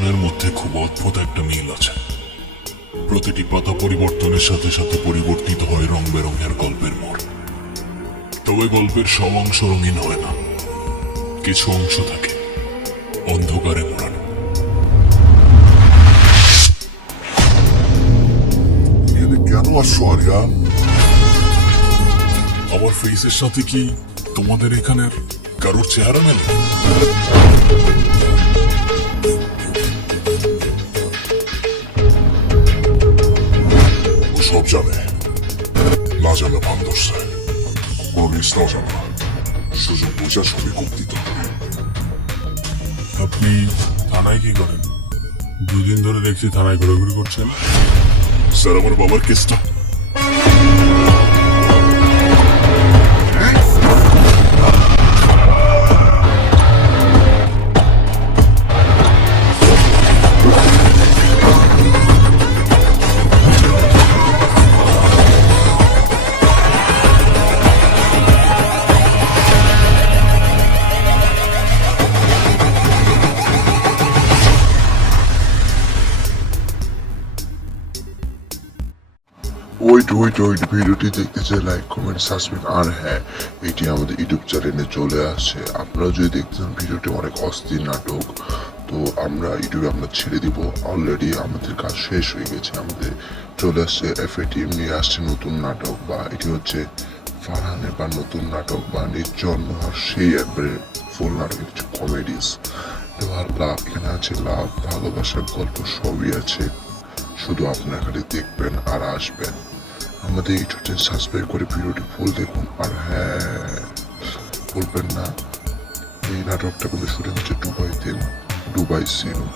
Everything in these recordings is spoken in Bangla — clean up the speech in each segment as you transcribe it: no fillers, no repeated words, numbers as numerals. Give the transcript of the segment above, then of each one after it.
জীবনের মধ্যে খুব অদ্ভুত একটা মিল আছে। প্রতিটি পাতা পরিবর্তনের সাথে সাথে পরিবর্তিত হয় রং বেরঙের গল্পের মোড়। তবে গল্পের সব অংশ রঙিন হয় না, কিছু অংশ থাকে অন্ধকারে মোড়ানো। এখানে কেন আসছো আরিয়া? আমার ফেসের সাথে কি তোমাদের এখানের কারোর চেহারা মেলে? ও সব জানে, না জানে ভান ধরছে। কোনো লিস্টটাও জানে না, সুযোগ বুঝা সবই খুব দিত। আপনি থানায় কি করেন? দুদিন ধরে দেখছি থানায় ঘোরাঘুরি করছেন। স্যার, আমার বাবার কেসটা ওয়েট ভিডিওটি দেখতে চাই লাইক কমেন্ট সাবস্ক্রাইব। আর হ্যাঁ, এটি আমাদের ইউটিউব চ্যানেলে চলে আসছে। আপনারা যদি দেখতে চান ভিডিওটি অনেক অস্থির নাটক, তো আমরা ইউটিউবে আমরা ছেড়ে দিব। অলরেডি আমাদের কাজ শেষ হয়ে গেছে, আমাদের চলে আসছে FATM নিয়ে আসছে নতুন নাটক, বা এটি হচ্ছে ফারহানের বা নতুন নাটক বা নির্জন আর সেই একবারে ফুল নাটক, কিছু কমেডিস। লাভ এখানে আছে, লাভ ভালোবাসার গল্প সবই আছে। শুধু আপনার খালি দেখবেন আর আসবেন। আমাদের ইউটিউবটি সাবস্ক্রাইব করে ভিডিওটি ফুল দেখুন। আর হ্যাঁ, বলবেন না, এই নাটকটা কিন্তু শুটিং হচ্ছে দুবাই সিনো।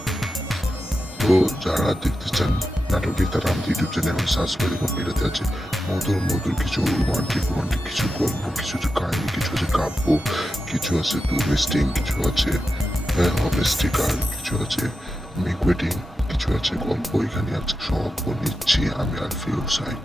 তো যারা দেখতে চান নাটকটি, তারা আমাদের ইউটিউব চ্যানেল সাবস্ক্রাইব দেখুন। এটাতে আছে মধুর কিছু রোমান্টিক কিছু গল্প, কিছু আছে কাহিনী, কিছু আছে কাব্য, কিছু আছে ডোমেস্টিক, কিছু আছে হোমেস্টিকার, কিছু আছে মিকুয়েটিং, কিছু আছে গল্প। এখানে আছে সব নিচ্ছি আমি আর ফিউ সাই।